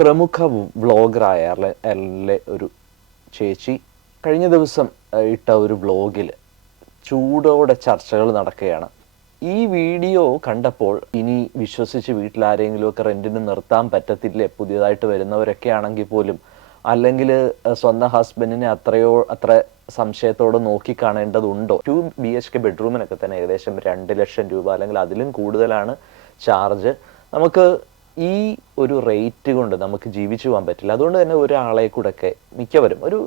പ്രമുഖ വ്ളോഗറായ ഒരു ചേച്ചി കഴിഞ്ഞ ദിവസം ഇട്ട ഒരു വ്ളോഗിൽ ചൂടോടെ ചർച്ചകൾ നടക്കുകയാണ്. ഈ വീഡിയോ കണ്ടപ്പോൾ ഇനി വിശ്വസിച്ച് വീട്ടിലാരെങ്കിലുമൊക്കെ റെന്റിന് നിർത്താൻ പറ്റത്തില്ലേ, പുതിയതായിട്ട് വരുന്നവരൊക്കെ ആണെങ്കിൽ പോലും, അല്ലെങ്കിൽ സ്വന്തം ഹസ്ബൻഡിനെ അത്ര സംശയത്തോടെ നോക്കി കാണേണ്ടതുണ്ടോ? 2 BHK ബെഡ്റൂമിനൊക്കെ തന്നെ ഏകദേശം 2 ലക്ഷം രൂപ അല്ലെങ്കിൽ അതിലും കൂടുതലാണ് ചാർജ്. നമുക്ക് ഈ ഒരു റേറ്റ് കൊണ്ട് നമുക്ക് ജീവിച്ചു പോകാൻ പറ്റില്ല. അതുകൊണ്ട് തന്നെ ഒരാളെ കൂടെയൊക്കെ മിക്കവരും ഒരു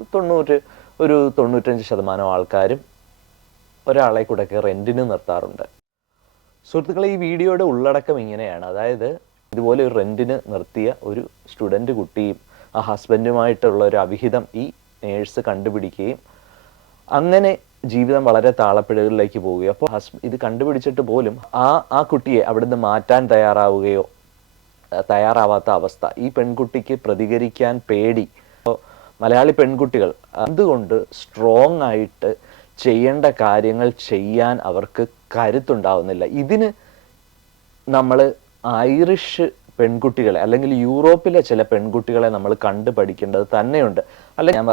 95% ആൾക്കാരും ഒരാളെ കൂടെയൊക്കെ റെന്റിന് നിർത്താറുണ്ട്. സുഹൃത്തുക്കളെ, ഈ വീഡിയോയുടെ ഉള്ളടക്കം ഇങ്ങനെയാണ്. അതായത് ഇതുപോലെ ഒരു റെന്റിന് നിർത്തിയ ഒരു സ്റ്റുഡൻറ് കുട്ടിയും ആ ഹസ്ബൻഡുമായിട്ടുള്ള ഒരു അവിഹിതം ഈ നേഴ്സ് കണ്ടുപിടിക്കുകയും അങ്ങനെ ജീവിതം വളരെ താളപ്പിഴകളിലേക്ക് പോവുകയും, അപ്പോൾ ഇത് കണ്ടുപിടിച്ചിട്ട് പോലും ആ കുട്ടിയെ അവിടുന്ന് മാറ്റാൻ തയ്യാറാവാത്ത അവസ്ഥ, ഈ പെൺകുട്ടിക്ക് പ്രതികരിക്കാൻ പേടി. അപ്പോൾ മലയാളി പെൺകുട്ടികൾ അതുകൊണ്ട് സ്ട്രോങ് ആയിട്ട് ചെയ്യേണ്ട കാര്യങ്ങൾ ചെയ്യാൻ അവർക്ക് കരുത്തുണ്ടാവുന്നില്ല. ഇതിന് നമ്മൾ ഐറിഷ് പെൺകുട്ടികളെ അല്ലെങ്കിൽ യൂറോപ്പിലെ ചില പെൺകുട്ടികളെ നമ്മൾ കണ്ടു പഠിക്കേണ്ടത് തന്നെയുണ്ട്. അല്ലെങ്കിൽ ഞാൻ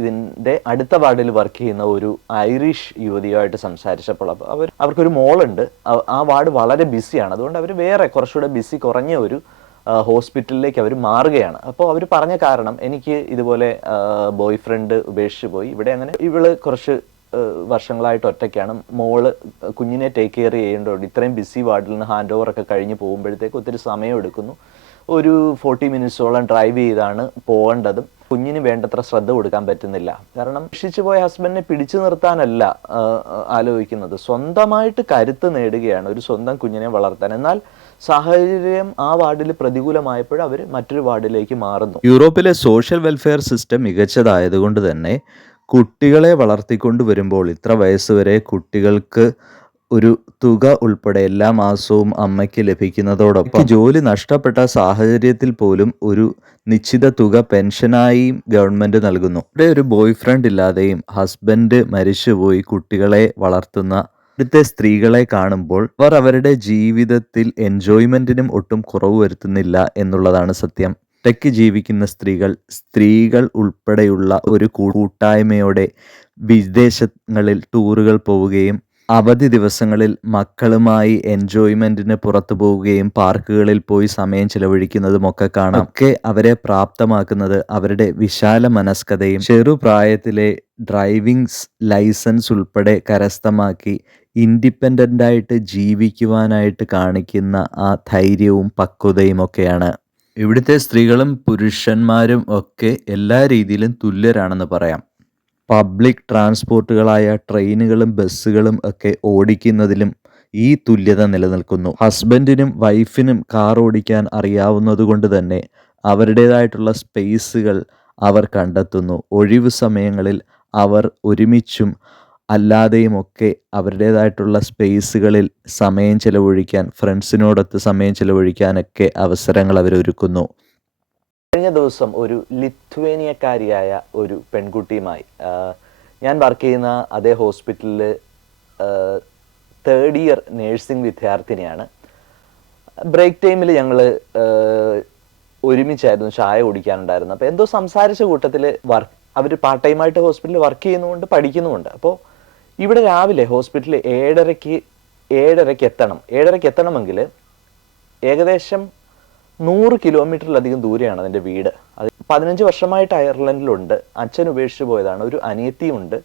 ഇതിൻ്റെ അടുത്ത വാർഡിൽ വർക്ക് ചെയ്യുന്ന ഒരു ഐറിഷ് യുവതിയുമായിട്ട് സംസാരിച്ചപ്പോൾ അവർക്കൊരു മോളുണ്ട്. ആ വാർഡ് വളരെ ബിസിയാണ്. അതുകൊണ്ട് അവർ വേറെ കുറച്ചുകൂടെ ബിസി കുറഞ്ഞ ഒരു ഹോസ്പിറ്റലിലേക്ക് അവർ മാറുകയാണ്. അപ്പോൾ അവർ പറഞ്ഞ കാരണം, എനിക്ക് ഇതുപോലെ ബോയ് ഫ്രണ്ട് ഉപേക്ഷിച്ച് പോയി, ഇവിടെ അങ്ങനെ ഇവള് കുറച്ച് വർഷങ്ങളായിട്ട് ഒറ്റയ്ക്കാണ്, കുഞ്ഞിനെ ടേക്ക് കെയർ ചെയ്യേണ്ടതുണ്ട്, ഇത്രയും ബിസി വാർഡിൽ നിന്ന് ഹാൻഡ് ഓവർ ഒക്കെ കഴിഞ്ഞ് പോകുമ്പോഴത്തേക്ക് ഒത്തിരി സമയം എടുക്കുന്നു, ഒരു 40 മിനിറ്റ്സോളം ഡ്രൈവ് ചെയ്താണ് പോകേണ്ടതും, കുഞ്ഞിന് വേണ്ടത്ര ശ്രദ്ധ കൊടുക്കാൻ പറ്റുന്നില്ല. കാരണം രക്ഷിച്ചു പോയ ഹസ്ബൻഡിനെ പിടിച്ചു നിർത്താനല്ല ആലോചിക്കുന്നത്, സ്വന്തമായിട്ട് കരുത്ത് നേടുകയാണ് ഒരു സ്വന്തം കുഞ്ഞിനെ വളർത്താൻ. എന്നാൽ സാഹചര്യം ആ വാർഡിൽ പ്രതികൂലമായപ്പോൾ അവർ മറ്റൊരു വാർഡിലേക്ക് മാറുന്നു. യൂറോപ്പിലെ സോഷ്യൽ വെൽഫെയർ സിസ്റ്റം മികച്ചതായതുകൊണ്ട് തന്നെ കുട്ടികളെ വളർത്തിക്കൊണ്ടുവരുമ്പോൾ ഇത്ര വയസ്സുവരെ കുട്ടികൾക്ക് ഒരു തുക ഉൾപ്പെടെ എല്ലാ മാസവും അമ്മയ്ക്ക് ലഭിക്കുന്നതോടൊപ്പം ജോലി നഷ്ടപ്പെട്ട സാഹചര്യത്തിൽ പോലും ഒരു നിശ്ചിത തുക പെൻഷനായും ഗവൺമെന്റ് നൽകുന്നു. ഇവിടെ ഒരു ബോയ് ഫ്രണ്ട് ഇല്ലാതെയും ഹസ്ബൻഡ് മരിച്ചുപോയി കുട്ടികളെ വളർത്തുന്ന ഇവിടുത്തെ സ്ത്രീകളെ കാണുമ്പോൾ അവർ അവരുടെ ജീവിതത്തിൽ എൻജോയ്മെന്റിനും ഒട്ടും കുറവ് വരുത്തുന്നില്ല എന്നുള്ളതാണ് സത്യം. ഒറ്റയ്ക്ക് ജീവിക്കുന്ന സ്ത്രീകൾ ഉൾപ്പെടെയുള്ള ഒരു കൂട്ടായ്മയോടെ വിദേശങ്ങളിൽ ടൂറുകൾ പോവുകയും അവധി ദിവസങ്ങളിൽ മക്കളുമായി എൻജോയ്മെന്റിന് പുറത്തു പോവുകയും പാർക്കുകളിൽ പോയി സമയം ചിലവഴിക്കുന്നതും ഒക്കെ കാണാം. ഒക്കെ അവരെ പ്രാപ്തമാക്കുന്നത് അവരുടെ വിശാല മനസ്കതയും ചെറുപ്രായത്തിലെ ഡ്രൈവിംഗ് ലൈസൻസ് ഉൾപ്പെടെ കരസ്ഥമാക്കി ഇൻഡിപെൻഡൻ്റ് ആയിട്ട് ജീവിക്കുവാനായിട്ട് കാണിക്കുന്ന ആ ധൈര്യവും പക്വതയും ഒക്കെയാണ്. ഇവിടുത്തെ സ്ത്രീകളും പുരുഷന്മാരും ഒക്കെ എല്ലാ രീതിയിലും തുല്യരാണെന്ന് പറയാം. പബ്ലിക് ട്രാൻസ്പോർട്ടുകളായ ട്രെയിനുകളും ബസ്സുകളും ഒക്കെ ഓടിക്കുന്നതിലും ഈ തുല്യത നിലനിൽക്കുന്നു. ഹസ്ബൻഡിനും വൈഫിനും കാർ ഓടിക്കാൻ അറിയാവുന്നതുകൊണ്ട് തന്നെ അവരുടേതായിട്ടുള്ള സ്പേസുകൾ അവർ കണ്ടെത്തുന്നു. ഒഴിവു സമയങ്ങളിൽ അവർ ഒരുമിച്ചും അല്ലാതെയുമൊക്കെ അവരുടേതായിട്ടുള്ള സ്പേസുകളിൽ സമയം ചെലവഴിക്കാൻ, ഫ്രണ്ട്സിനോടൊത്ത് സമയം ചെലവഴിക്കാനൊക്കെ അവസരങ്ങൾ അവരൊരുക്കുന്നു. കഴിഞ്ഞ ദിവസം ഒരു ലിത്വേനിയക്കാരിയായ ഒരു പെൺകുട്ടിയുമായി, ഞാൻ വർക്ക് ചെയ്യുന്ന അതേ ഹോസ്പിറ്റലിൽ 3rd ഇയർ നേഴ്സിംഗ് വിദ്യാർത്ഥിനിയാണ്. ബ്രേക്ക് ടൈമിൽ ഞങ്ങൾ ഒരുമിച്ചായിരുന്നു ചായ കുടിക്കാനുണ്ടായിരുന്നു. അപ്പോൾ എന്തോ സംസാരിച്ച കൂട്ടത്തിൽ അവർ പാർട്ട് ടൈമായിട്ട് ഹോസ്പിറ്റലിൽ വർക്ക് ചെയ്യുന്നുമുണ്ട്, പഠിക്കുന്നുമുണ്ട്. അപ്പോൾ ഇവിടെ രാവിലെ ഹോസ്പിറ്റലിൽ 7:30 എത്തണം. 7:30 എത്തണമെങ്കിൽ ഏകദേശം 100 കിലോമീറ്ററിലധികം ദൂരെയാണ് അതിൻ്റെ വീട്. അത് 15 വർഷമായിട്ട് അയർലൻഡിലുണ്ട്. അച്ഛൻ ഉപേക്ഷിച്ച് പോയതാണ്. ഒരു അനിയത്തിയുണ്ട്,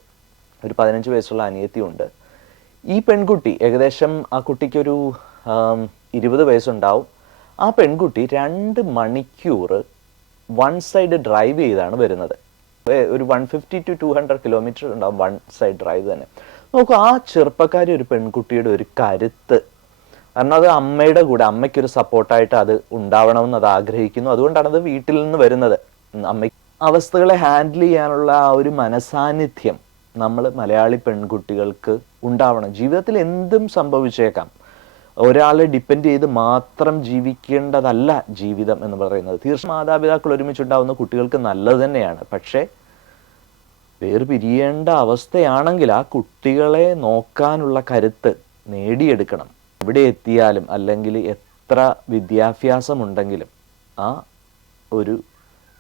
ഒരു 15 വയസ്സുള്ള അനിയത്തിയുണ്ട്. ഈ പെൺകുട്ടി ഏകദേശം, ആ കുട്ടിക്കൊരു 20 വയസ്സുണ്ടാവും. ആ പെൺകുട്ടി 2 മണിക്കൂർ വൺ സൈഡ് ഡ്രൈവ് ചെയ്താണ് വരുന്നത്. ഒരു 150 to 200 കിലോമീറ്റർ ഉണ്ടാവും വൺ സൈഡ് ഡ്രൈവ് തന്നെ. നോക്കൂ, ആ ചെറുപ്പക്കാരി ഒരു പെൺകുട്ടിയുടെ ഒരു കരുത്ത്. കാരണം അത് അമ്മയുടെ കൂടെ, അമ്മയ്ക്കൊരു സപ്പോർട്ടായിട്ട് അത് ഉണ്ടാവണമെന്ന് അത് ആഗ്രഹിക്കുന്നു. അതുകൊണ്ടാണ് അത് വീട്ടിൽ നിന്ന് വരുന്നത്. അമ്മയ്ക്ക് അവസ്ഥകളെ ഹാൻഡിൽ ചെയ്യാനുള്ള ആ ഒരു മനസാന്നിധ്യം നമ്മൾ മലയാളി പെൺകുട്ടികൾക്ക് ഉണ്ടാവണം. ജീവിതത്തിൽ എന്തും സംഭവിച്ചേക്കാം. ഒരാളെ ഡിപ്പെൻഡ് ചെയ്ത് മാത്രം ജീവിക്കേണ്ടതല്ല ജീവിതം എന്ന് പറയുന്നത്. തീർച്ചയായും മാതാപിതാക്കൾ ഒരുമിച്ചുണ്ടാവുന്ന കുട്ടികൾക്ക് നല്ലത് തന്നെയാണ്. പക്ഷേ വേർപിരിയേണ്ട അവസ്ഥയാണെങ്കിൽ ആ കുട്ടികളെ നോക്കാനുള്ള കരുത്ത് നേടിയെടുക്കണം. എവിടെ എത്തിയാലും അല്ലെങ്കിൽ എത്ര വിദ്യാഭ്യാസമുണ്ടെങ്കിലും ആ ഒരു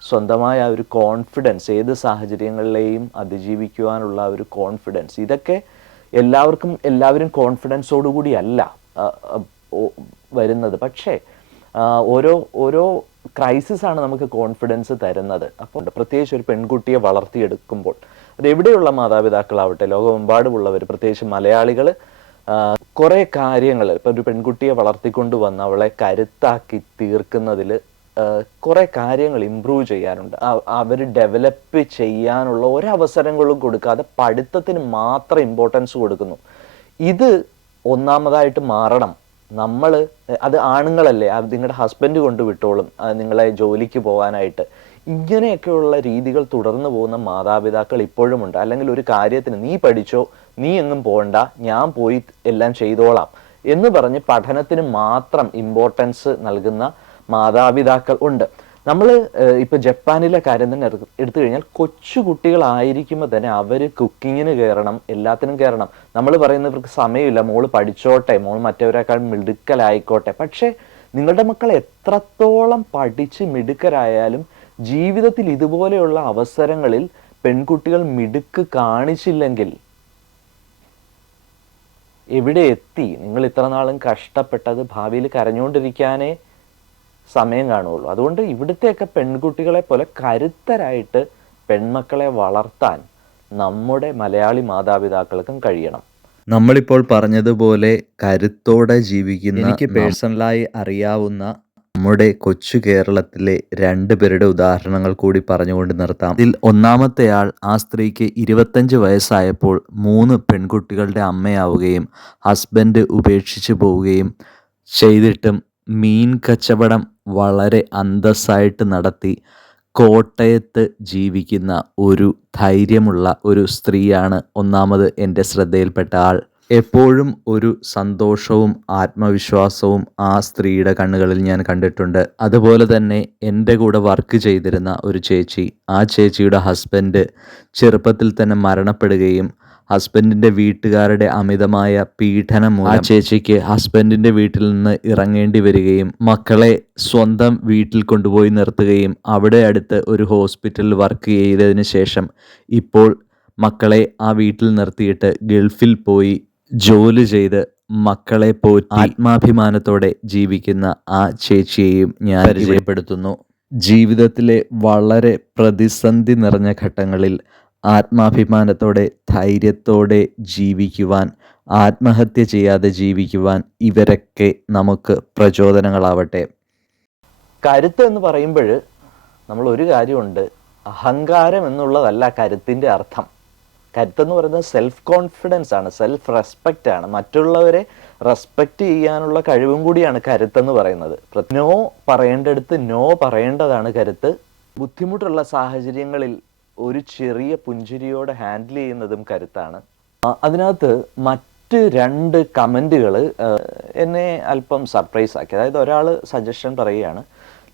സ്വന്തമായ ആ ഒരു കോൺഫിഡൻസ്, ഏത് സാഹചര്യങ്ങളിലെയും അതിജീവിക്കുവാനുള്ള ഒരു കോൺഫിഡൻസ്, ഇതൊക്കെ എല്ലാവരും കോൺഫിഡൻസോടുകൂടിയല്ല വരുന്നത്. പക്ഷേ ഓരോ ഓരോ ക്രൈസിസാണ് നമുക്ക് കോൺഫിഡൻസ് തരുന്നത്. അപ്പോൾ പ്രത്യേകിച്ച് ഒരു പെൺകുട്ടിയെ വളർത്തിയെടുക്കുമ്പോൾ അത് എവിടെയുള്ള മാതാപിതാക്കളാവട്ടെ, ലോകമെമ്പാടുമുള്ളവർ, പ്രത്യേകിച്ച് മലയാളികൾ, കുറേ കാര്യങ്ങൾ, ഇപ്പം ഒരു പെൺകുട്ടിയെ വളർത്തിക്കൊണ്ട് വന്ന് അവളെ കരുത്താക്കി തീർക്കുന്നതിൽ കുറേ കാര്യങ്ങൾ ഇമ്പ്രൂവ് ചെയ്യാനുണ്ട്. അവർ ഡെവലപ്പ് ചെയ്യാനുള്ള ഒരവസരങ്ങളും കൊടുക്കാതെ പഠിത്തത്തിന് മാത്രം ഇമ്പോർട്ടൻസ് കൊടുക്കുന്നു. ഇത് ഒന്നാമതായിട്ട് മാറണം. അത് ആണുങ്ങളല്ലേ, അത് നിങ്ങളുടെ ഹസ്ബൻഡ് കൊണ്ട് വിട്ടോളും നിങ്ങളെ ജോലിക്ക് പോകാനായിട്ട്, ഇങ്ങനെയൊക്കെയുള്ള രീതികൾ തുടർന്നു പോകുന്ന മാതാപിതാക്കൾ ഇപ്പോഴുമുണ്ട്. അല്ലെങ്കിൽ ഒരു കാര്യത്തിന് നീ പഠിച്ചോ, നീ എങ്ങും പോകണ്ട, ഞാൻ പോയി എല്ലാം ചെയ്തോളാം എന്ന് പറഞ്ഞ് പഠനത്തിന് മാത്രം ഇമ്പോർട്ടൻസ് നൽകുന്ന മാതാപിതാക്കൾ ഉണ്ട്. നമ്മൾ ഇപ്പൊ ജപ്പാനിലെ കാര്യം തന്നെ എടുത്തു കഴിഞ്ഞാൽ, കൊച്ചു കുട്ടികളായിരിക്കുമ്പോൾ തന്നെ അവർ കുക്കിങ്ങിന് കയറണം, എല്ലാത്തിനും കയറണം. നമ്മൾ പറയുന്നവർക്ക് സമയമില്ല, മോള് പഠിച്ചോട്ടെ, മോൾ മറ്റവരെക്കാൾ മിടുക്കലായിക്കോട്ടെ. പക്ഷേ നിങ്ങളുടെ മക്കൾ എത്രത്തോളം പഠിച്ച് മിടുക്കരായാലും ജീവിതത്തിൽ ഇതുപോലെയുള്ള അവസരങ്ങളിൽ പെൺകുട്ടികൾ മിടുക്ക് കാണിച്ചില്ലെങ്കിൽ എവിടെ എത്തി? നിങ്ങൾ ഇത്ര നാളും കഷ്ടപ്പെട്ടത് ഭാവിയിൽ കരഞ്ഞുകൊണ്ടിരിക്കാനേ സമയം കാണുകയുള്ളൂ. അതുകൊണ്ട് ഇവിടുത്തെയൊക്കെ പെൺകുട്ടികളെ പോലെ കരുത്തരായിട്ട് പെൺമക്കളെ വളർത്താൻ നമ്മുടെ മലയാളി മാതാപിതാക്കൾക്കും കഴിയണം. നമ്മളിപ്പോൾ പറഞ്ഞതുപോലെ കരുത്തോടെ ജീവിക്കുന്ന, എനിക്ക് പേഴ്സണലായി അറിയാവുന്ന നമ്മുടെ കൊച്ചു കേരളത്തിലെ 2 പേരുടെ ഉദാഹരണങ്ങൾ കൂടി പറഞ്ഞുകൊണ്ട് നിർത്താം. ഇതിൽ ഒന്നാമത്തെയാൾ, ആ സ്ത്രീക്ക് 25 വയസ്സായപ്പോൾ 3 പെൺകുട്ടികളുടെ അമ്മയാവുകയും ഹസ്ബൻഡ് ഉപേക്ഷിച്ചു പോവുകയും ചെയ്തിട്ടും മീൻ കച്ചവടം വളരെ അന്തസ്സായിട്ട് നടത്തി കോട്ടയത്ത് ജീവിക്കുന്ന ഒരു ധൈര്യമുള്ള ഒരു സ്ത്രീയാണ് ഒന്നാമത് എൻ്റെ ശ്രദ്ധയിൽപ്പെട്ട ആൾ. എപ്പോഴും ഒരു സന്തോഷവും ആത്മവിശ്വാസവും ആ സ്ത്രീയുടെ കണ്ണുകളിൽ ഞാൻ കണ്ടിട്ടുണ്ട്. അതുപോലെ തന്നെ എൻ്റെ കൂടെ വർക്ക് ചെയ്തിരുന്ന ഒരു ചേച്ചി, ആ ചേച്ചിയുടെ ഹസ്ബൻഡ് ചെറുപ്പത്തിൽ തന്നെ മരണപ്പെടുകയും ഹസ്ബൻഡിൻ്റെ വീട്ടുകാരുടെ അമിതമായ പീഡനം മൂലം ആ ചേച്ചിക്ക് ഹസ്ബൻഡിൻ്റെ വീട്ടിൽ നിന്ന് ഇറങ്ങേണ്ടി വരികയും മക്കളെ സ്വന്തം വീട്ടിൽ കൊണ്ടുപോയി നിർത്തുകയും അവിടെ അടുത്ത് ഒരു ഹോസ്പിറ്റലിൽ വർക്ക് ചെയ്തതിന് ശേഷം ഇപ്പോൾ മക്കളെ ആ വീട്ടിൽ നിർത്തിയിട്ട് ഗൾഫിൽ പോയി ജോലി ചെയ്ത് മക്കളെ പോറ്റി ആത്മാഭിമാനത്തോടെ ജീവിക്കുന്ന ആ ചേച്ചിയെയും ഞാൻ പരിചയപ്പെടുത്തുന്നു. ജീവിതത്തിലെ വളരെ പ്രതിസന്ധി നിറഞ്ഞ ഘട്ടങ്ങളിൽ ആത്മാഭിമാനത്തോടെ ധൈര്യത്തോടെ ജീവിക്കുവാൻ, ആത്മഹത്യ ചെയ്യാതെ ജീവിക്കുവാൻ ഇവരൊക്കെ നമുക്ക് പ്രചോദനങ്ങളാവട്ടെ. കരുത്ത് എന്ന് പറയുമ്പോൾ നമ്മൾ ഒരു കാര്യമുണ്ട്, അഹങ്കാരം എന്നുള്ളതല്ല കരുത്തിൻ്റെ അർത്ഥം. കരുത്തെന്ന് പറയുന്നത് സെൽഫ് കോൺഫിഡൻസ് ആണ്, സെൽഫ് റെസ്പെക്റ്റ് ആണ്. മറ്റുള്ളവരെ റെസ്പെക്റ്റ് ചെയ്യാനുള്ള കഴിവും കൂടിയാണ് കരുത്തെന്ന് പറയുന്നത്. നോ പറയേണ്ടടുത്ത് നോ പറയേണ്ടതാണ് കരുത്ത്. ബുദ്ധിമുട്ടുള്ള സാഹചര്യങ്ങളിൽ ഒരു ചെറിയ പുഞ്ചിരിയോടെ ഹാൻഡിൽ ചെയ്യുന്നതും കരുത്താണ്. അതിനകത്ത് മറ്റ് 2 കമൻറ്റുകൾ എന്നെ അല്പം സർപ്രൈസ് ആക്കി. അതായത് ഒരാൾ സജഷൻ പറയുകയാണ്,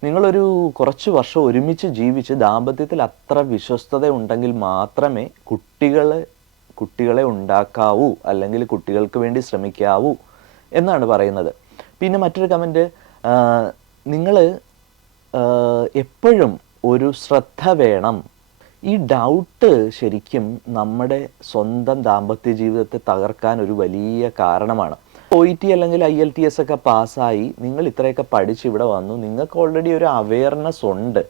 നിങ്ങളൊരു കുറച്ച് വർഷം ഒരുമിച്ച് ജീവിച്ച് ദാമ്പത്യത്തിൽ അത്ര വിശ്വസ്തത ഉണ്ടെങ്കിൽ മാത്രമേ കുട്ടികളെ ഉണ്ടാക്കാവൂ, അല്ലെങ്കിൽ കുട്ടികൾക്ക് വേണ്ടി ശ്രമിക്കാവൂ എന്നാണ് പറയുന്നത്. പിന്നെ മറ്റൊരു കമൻറ്റ്, നിങ്ങൾ എപ്പോഴും ഒരു ശ്രദ്ധ വേണം. ഈ ഡൗട്ട് ശരിക്കും നമ്മുടെ സ്വന്തം ദാമ്പത്യ ജീവിതത്തെ തകർക്കാൻ ഒരു വലിയ കാരണമാണ്. OET അല്ലെങ്കിൽ IELTS ഒക്കെ പാസ്സായി നിങ്ങൾ ഇത്രയൊക്കെ പഠിച്ച് ഇവിടെ വന്നു, നിങ്ങൾക്ക് ഓൾറെഡി ഒരു അവെയർനെസ് ഉണ്ട്.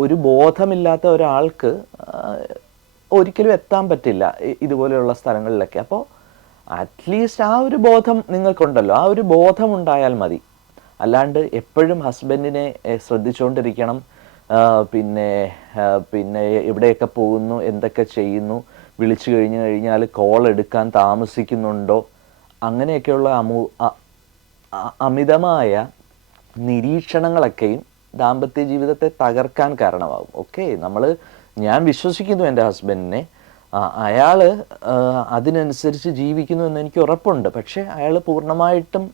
ഒരു ബോധമില്ലാത്ത ഒരാൾക്ക് ഒരിക്കലും എത്താൻ പറ്റില്ല ഇതുപോലെയുള്ള സ്ഥലങ്ങളിലൊക്കെ. അപ്പോൾ അറ്റ്ലീസ്റ്റ് ആ ഒരു ബോധം നിങ്ങൾക്കുണ്ടല്ലോ, ആ ഒരു ബോധം ഉണ്ടായാൽ മതി. അല്ലാണ്ട് എപ്പോഴും ഹസ്ബൻഡിനെ ശ്രദ്ധിച്ചുകൊണ്ടിരിക്കണം, പിന്നെ എവിടെയൊക്കെ പോകുന്നു, എന്തൊക്കെ ചെയ്യുന്നു, വിളിച്ചു കഴിഞ്ഞാൽ കോൾ എടുക്കാൻ താമസിക്കുന്നുണ്ടോ, അങ്ങനെയൊക്കെയുള്ള അമിതമായ നിരീക്ഷണങ്ങളൊക്കെയും ദാമ്പത്യ ജീവിതത്തെ തകർക്കാൻ കാരണമാകും. ഓക്കെ, ഞാൻ വിശ്വസിക്കുന്നു എൻ്റെ ഹസ്ബൻഡിനെ, അയാൾ അതിനനുസരിച്ച് ജീവിക്കുന്നു എന്ന് എനിക്ക് ഉറപ്പുണ്ട്. പക്ഷേ അയാൾ പൂർണ്ണമായിട്ടും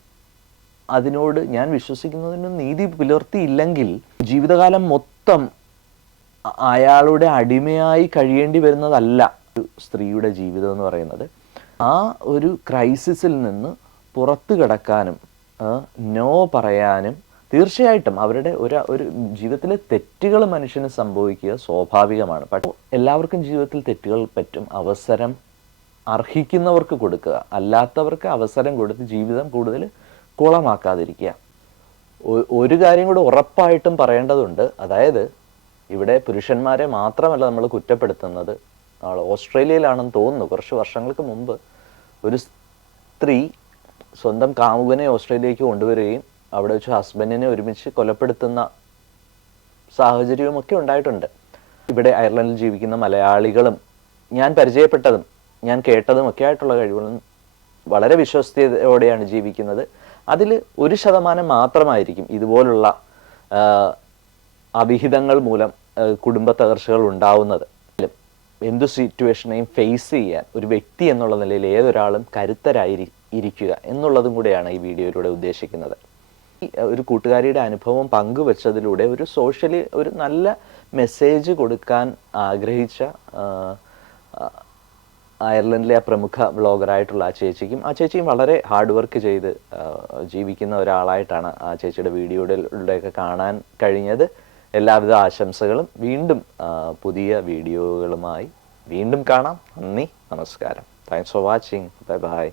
അതിനോട് ഞാൻ വിശ്വസിക്കുന്നതിന് നീതി പുലർത്തിയില്ലെങ്കിൽ ജീവിതകാലം മൊത്തം അയാളുടെ അടിമയായി കഴിയേണ്ടി വരുന്നതല്ല ഒരു സ്ത്രീയുടെ ജീവിതം എന്ന് പറയുന്നത്. ആ ഒരു ക്രൈസിസിൽ നിന്ന് പുറത്തു കിടക്കാനും നോ പറയാനും തീർച്ചയായിട്ടും അവരുടെ ഒരു ജീവിതത്തിലെ തെറ്റുകൾ മനുഷ്യന് സംഭവിക്കുക സ്വാഭാവികമാണ്. പക്ഷേ എല്ലാവർക്കും ജീവിതത്തിൽ തെറ്റുകൾ പറ്റും. അവസരം അർഹിക്കുന്നവർക്ക് കൊടുക്കുക, അല്ലാത്തവർക്ക് അവസരം കൊടുത്ത് ജീവിതം കൂടുതൽ കുളമാക്കാതിരിക്കുക. ഒരു കാര്യം കൂടെ ഉറപ്പായിട്ടും പറയേണ്ടതുണ്ട്. അതായത് ഇവിടെ പുരുഷന്മാരെ മാത്രമല്ല നമ്മൾ കുറ്റപ്പെടുത്തുന്നത്. ഓസ്ട്രേലിയയിലാണെന്ന് തോന്നുന്നു, കുറച്ച് വർഷങ്ങൾക്ക് മുമ്പ് ഒരു സ്ത്രീ സ്വന്തം കാമുകനെ ഓസ്ട്രേലിയയിലേക്ക് കൊണ്ടുവരികയും അവിടെ വെച്ച് ഹസ്ബൻഡിനെ ഒരുമിച്ച് കൊലപ്പെടുത്തുന്ന സാഹചര്യവുമൊക്കെ ഉണ്ടായിട്ടുണ്ട്. ഇവിടെ അയർലൻഡിൽ ജീവിക്കുന്ന മലയാളികളും ഞാൻ പരിചയപ്പെട്ടതും ഞാൻ കേട്ടതും ഒക്കെ ആയിട്ടുള്ള കഴിവുകളും വളരെ വിശ്വസ്തയോടെയാണ് ജീവിക്കുന്നത്. അതിൽ 1% മാത്രമായിരിക്കും ഇതുപോലുള്ള അവിഹിതങ്ങൾ മൂലം കുടുംബ തകർച്ചകൾ ഉണ്ടാവുന്നത്. എന്തു സിറ്റുവേഷനെയും ഫേസ് ചെയ്യാൻ ഒരു വ്യക്തി എന്നുള്ള നിലയിൽ ഏതൊരാളും കരുത്തരായിരിക്കുക എന്നുള്ളതും കൂടെയാണ് ഈ വീഡിയോയിലൂടെ ഉദ്ദേശിക്കുന്നത്. ഒരു കൂട്ടുകാരിയുടെ അനുഭവം പങ്കുവച്ചതിലൂടെ ഒരു സോഷ്യലി ഒരു നല്ല മെസ്സേജ് കൊടുക്കാൻ ആഗ്രഹിച്ച അയർലൻഡിലെ ആ പ്രമുഖ വ്ളോഗറായിട്ടുള്ള ആ ചേച്ചിയും വളരെ ഹാർഡ് വർക്ക് ചെയ്ത് ജീവിക്കുന്ന ഒരാളായിട്ടാണ് ആ ചേച്ചിയുടെ വീഡിയോയിലൂടെയൊക്കെ കാണാൻ കഴിഞ്ഞത്. എല്ലാവിധ ആശംസകളും. വീണ്ടും പുതിയ വീഡിയോകളുമായി വീണ്ടും കാണാം. നന്ദി, നമസ്കാരം. Thanks for watching. Bye bye.